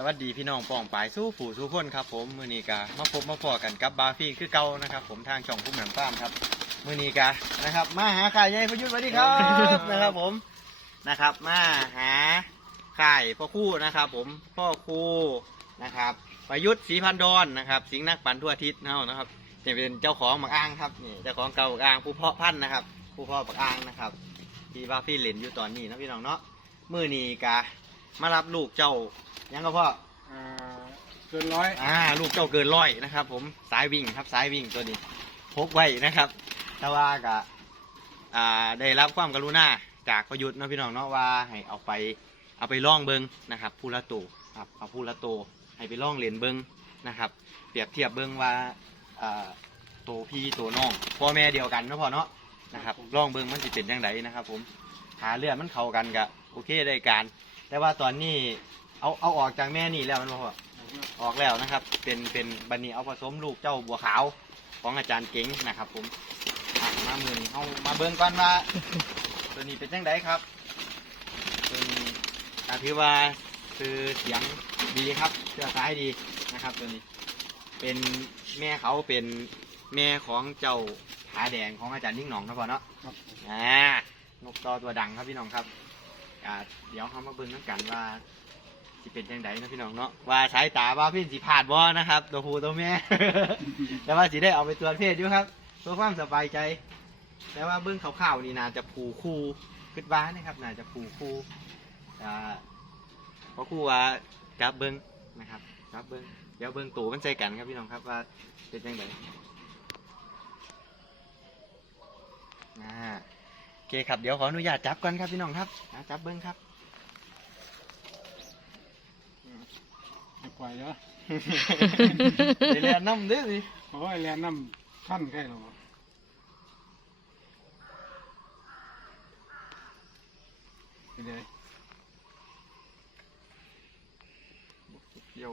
สวัสดีพี่น้องป้องปายสู้ผู้สู้คนครับผมมือนี้กามาพบมาพอกันกับบาฟี่คือเก่านะครับ ผมทางช่องผู้แหม่มฟาร์มครับมือนี้กานะครับ มาหาข่ายใหญ่พยุทธ์สวัสดีครับนะครับผมนะครับ มาหาข่ายพ่อคู่นะครับ ผมพ่อคู่นะครับประยุทธ์ศรีพันดอนนะครับ สิงห์นักปั่นทั่วอาทิศเนานะครับจะเป็นเจ้าของหมักอ่างครับนี่เจ้าของเก่าหมักอ่างผู้เพาะพันธุ์นะครับ ผู้เพาะหมักอ่างนะครับที่บาฟี่เล่นอยู่ตอนนี้นะพี่น้องเนาะมือนี้กา มารับลูกเจ้ายังก็พ่ออ่าเกินร้อยอ่าลูกเจ้าเกินร้อยนะครับ ผมสายวิ่งครับสายวิ่งตัวนี้พกไว้นะครับแต่ว่าก็อ่าได้รับความกรุณาจากประยุทธ์เนาะพี่น้องเนาะว่าให้เอาไปเอาไปล่องเบิงนะครับผู้ละตัวครับเอาผู้ละตัวให้ไปล่องเหรียญเบิงนะครับเปรียบเทียบเบิงว่าอ่าตัวพี่ตัวน้องพ่อแม่เดียวกันเนาะพ่อเนาะนะครับล่องเบิงมันจะเป็นยังไงนะครับ ผมหาเลือดมันเข้ากันกะโอเคได้การ แต่ว่าตอนนี้เอาเอาออกจากแม่นี่แล้วมันบ่พอออกแล้วนะครับ เป็นเป็นบันนี้เอาผสมลูกเจ้าบัวขาวของอาจารย์เก๋งนะครับ ผมอะมามือนี้เอามาเบิ่งก่อนว่า ตัวนี้เป็นจังไดครับตัวนี้อะถือว่าคือเสียงดีครับเสื้อสายดีนะครับ ตัวนี้ เป็นแม่เขาเป็นแม่ของเจ้าผาแดงของอาจารย์นิ่งหนองนะพ่อเนาะครับอ่านกต่อตัวดังครับพี่น้องครับ อ่าเดี๋ยวเขามาเบิ่งน้ำกันว่าสิเป็นยังไงนะพี่น้องเนาะว่าสายตาว่าพี่สิพลาดบ่นะครับตัวผู้ตัวแม่ แต่ว่าสิได้เอาไปตรวจเพศอยู่ครับเพื่อความสบายใจ แต่ว่าเบิ่งข่าวๆนี่น่าจะผูคู่คิดว่านะครับน่าจะผูคู่อ่าเพราะคู่ว่าจับเบิ่งนะครับจับเบิ่งเดี๋ยวเบิ่งตัวมันใจกันครับพี่น้องครับว่าเป็นยังไงอ่า เคครับเดี๋ยวขออนุญาตจับก่อนครับพี่น้องครับอะจับเบิ้งครับ ไม่ปล่อยเด้อเดี๋ยวเรียนน้ำเด้อสิโอ้ยแลนน้ำท่านใกล้หรอไปเลยเดี๋ยว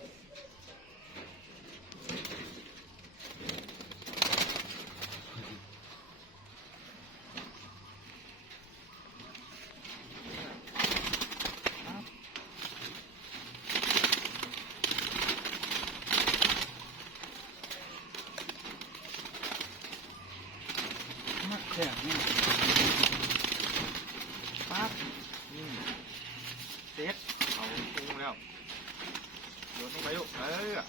รอีกตัวหนึงครับ จำมีบ่ ตัวหน่อย บินน่ะมาแค่นี้ ปั๊บนี่เซ็ตเอาปุ้งแล้วโยนลงไปลูกเออ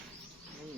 นี่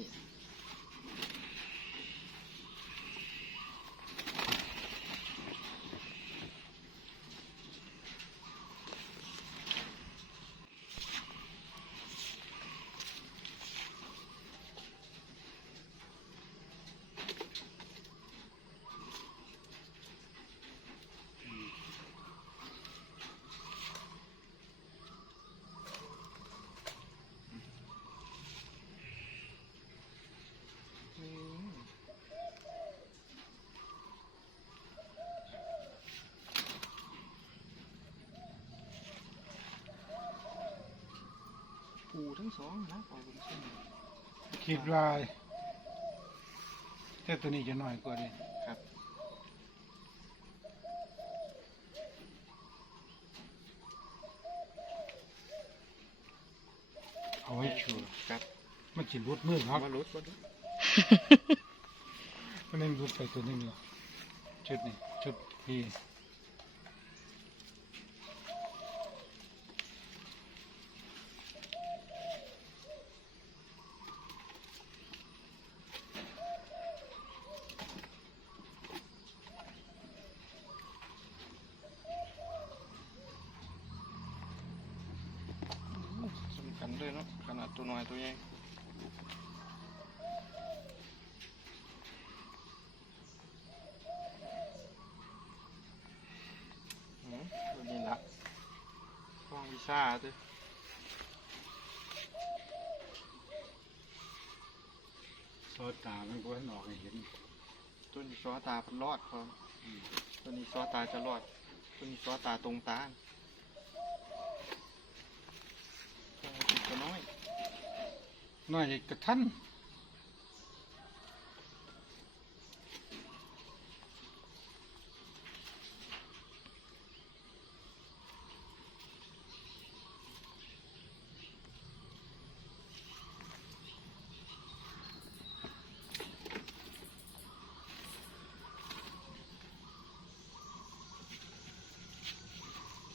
อืม ปูทั้งสองนะปล่อยเป็นเส้นคิดว่าแต่ตัวนี้จะน้อยกว่าดิครับเอาไว้ชัวร์ครับ มันจิรุดมือครับ มาลุดมาลุดมันเล่นรุดไปตัวนึงเหรอชุดนี้ชุดพี่ สำคัญด้วยเนาะข นาดตัวน้อยตัวใหญ่อืมซ่าด้วยซอสตา มันก็ให้ออกให้เห็น ตัวนี้ซอตาพันรอดพร้อมตัวนี้ซอตาจะรอด ตัวนี้ซอตาตรงตาตัวน้อย น้อยกระทัน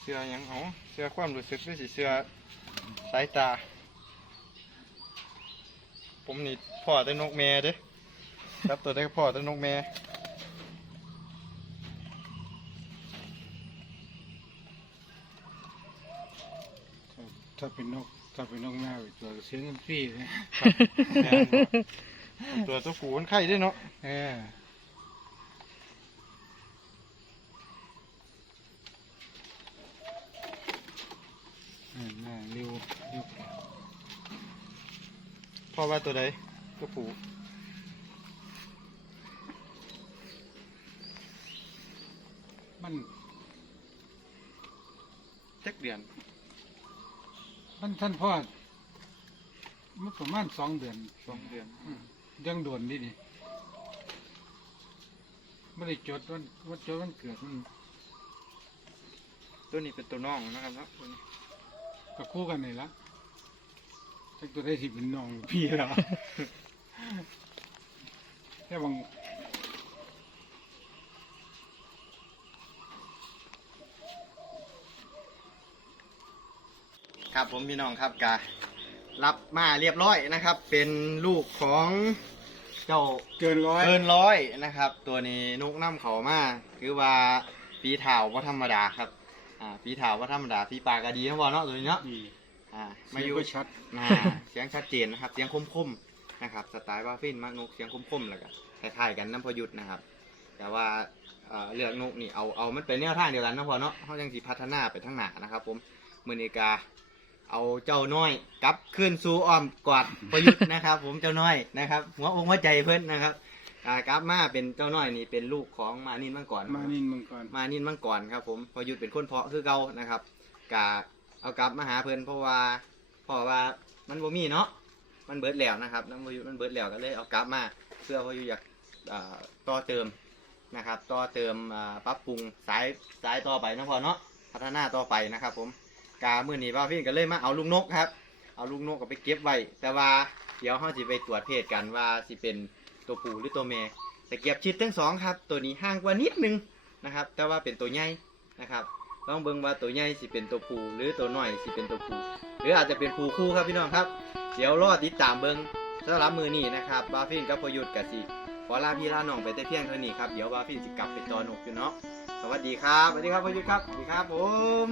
เสื้อยังเอเสื้อความรู้สึกหรือสิเสื้อสายตา ผมนี่พ่อแต่นกแม่เด้ครับตัวได้ก็พ่อแต่นกแม่ถ้าเป็นนกถ้าเป็นนกแม่อีกตัวก็เสียเงินฟรีเลยแม่นบ่ตัวตัวผูมันไข่ด้วยเนาะเออเออน่าเร็วเร็ว พ่อว่าตัวใดตัวผูมันจักเดือน มันท่านพ่อมันประมาณสองเดือนสองเดือนอืมยังโดนดินี่ไม่ได้จดวันวันจดวันเกิดมันตัวนี้เป็นตัวน้องนะครับเนาะตัวนี้ก็คู่กันนี่ละ จักตัวได้สิเป็นน้องพี่แล้ว แค่บางครับผมพี่น้องครับกะรับมาเรียบร้อยนะครับ เป็นลูกของเจ้าเกินร้อยเกินร้อยนะครับ ตัวนี้นกน้ำเขามาคือว่าฝีเท้าว่าธรรมดาครับอ่าฝีเท้าว่าธรรมดาฝีปากก็ดีนะบอเนาะตัวนี้เนาะดี อ่ามามาออยู่ยู่ชัดอ่าเสียงชัดเจนนะครับ เสียงคมๆนะครับ สไตล์บาฟินมากนกเสียงคมๆแล้วก็คล้ายๆกันน้ำพอยุทธนะครับ แต่ว่าเอ่อเลือกนกนี่เอาเอามันเป็นแนวทางเดียวกันนะพอเนาะเขายังสิพัฒนาไปทั้งหน้านะครับ ผมมือนีกาเอาเจ้าน้อยกลับขึ้นสู่อ้อมกอดประยุทธ์นะครับ ผมเจ้าน้อยนะครับหัวองค์หัวใจเพื่อนนะครับอ่ากลับมาเป็นเจ้าน้อยนี่เป็นลูกของมานินมังกรมานินมังกรมานินมังกรครับ ผมพอยุทธเป็นคนเพาะคือเก่านะครับกา เอากลับมาหาเพื่อนเพราะว่าเพราะว่ามันบ่มีเนาะมันเบิดแล้วนะครับน้ำพอยุมันเบิดแล้วก็เลยเอากลับมาเพื่อพอยุอยากต่อเติมนะครับ ต่อเติมปรับปรุงสายสายต่อไปนะพอเนาะพัฒนาต่อไปนะครับ ผมกาเมื่อนี้บ้าพี่ก็เลยมาเอาลูกนกครับเอาลูกนกก็ไปเก็บไว้แต่ว่าเดี๋ยวเราจะไปตรวจเพศกันว่าสิเป็นตัวผู้หรือตัวเมย์แต่เก็บชิดทั้งสองครับ ตัวนี้ห่างกว่านิดนึงนะครับ แต่ว่าเป็นตัวใหญ่นะครับ ลองเบิ่งว่าตัวใหญ่สิเป็นตัวผู้หรือตัวน้อยสิเป็นตัวผู้หรืออาจจะเป็นผู้คู่ครับพี่น้องครับ เดี๋ยวรอติดตามเบิ่งสำหรับมือนี้นะครับบ้าฟินกับพอยุทธกับสิขอลาพี่ลาน้องไปแต่เพียงเท่านี้ครับเดี๋ยวบาพี่สิกลับไปตอนหกอยู่เนาะสวัสดีครับสวัสดีครับพอยุทธครับสวัสดีครับผม